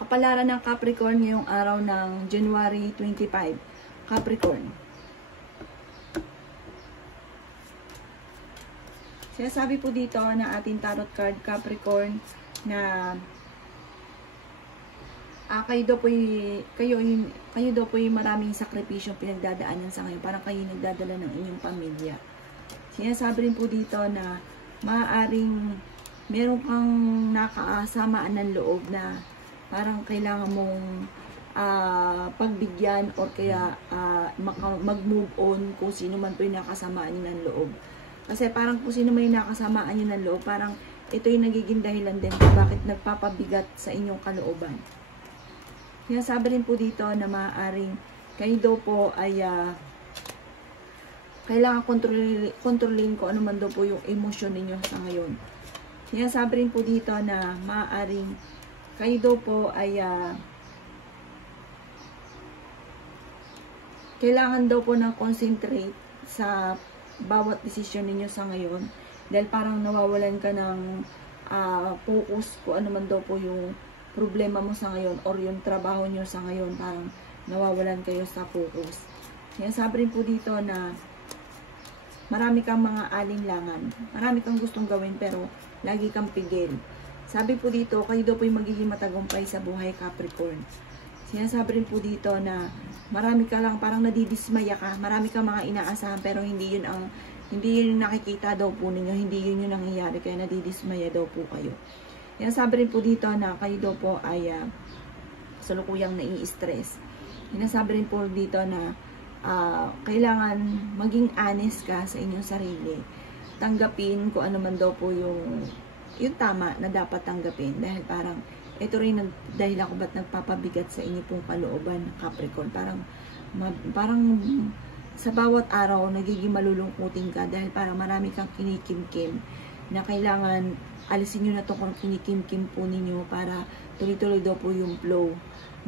Kapalaran ng Capricorn ngayong araw ng January 25. Capricorn. Sinasabi po dito na ating tarot card Capricorn na kayo daw po yung maraming sakripisyo pinagdadaanan sa ngayon. Parang kayo nagdadala ng inyong pamilya. Sinasabi rin po dito na maaaring meron kang nakasamaan ng loob na parang kailangan mong pagbigyan or kaya mag-move on kung sino man po yung nakasamaan nyo ng loob. Kasi parang kung sino man yung nakasamaan nyo ng loob, parang ito yung nagiging dahilan din kung bakit nagpapabigat sa inyong kalooban. Sinasabi rin po dito na maaaring kayo daw po ay kailangan kontrolin ko ano man daw po yung emosyon ninyo sa ngayon. Sinasabi rin po dito na maaaring kayo daw po ay kailangan daw po ng concentrate sa bawat desisyon ninyo sa ngayon. Dahil parang nawawalan ka ng focus kung ano man daw po yung problema mo sa ngayon or yung trabaho nyo sa ngayon. Parang nawawalan kayo sa focus. Sinasabi rin po dito na marami kang mga alinlangan. Marami kang gustong gawin pero lagi kang pigil. Sabi po dito, kayo daw po yung magiging matagumpay sa buhay Capricorn. Sinasabi rin po dito na marami ka lang, parang nadidismaya ka. Marami kang mga inaasahan pero hindi yun yung nakikita daw po ninyo. Hindi yun yung nangyayari kaya nadidismaya daw po kayo. Sinasabi rin po dito na kayo daw po ay salukuyang nai-stress. Sinasabi rin po dito na kailangan maging honest ka sa inyong sarili. Tanggapin kung ano man daw po yung tama na dapat tanggapin. Dahil parang ito rin dahil ako ba't nagpapabigat sa inyo pong kalooban Capricorn. Parang sa bawat araw nagiging malulungkutin ka dahil parang marami kang kinikimkim na kailangan alisin nyo na ito kung kinikimkim po ninyo para tuloy-tuloy daw po yung flow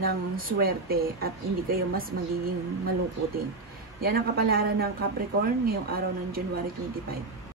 ng swerte at hindi kayo mas magiging malungkutin. Yan ang kapalaran ng Capricorn ngayong araw ng January 25.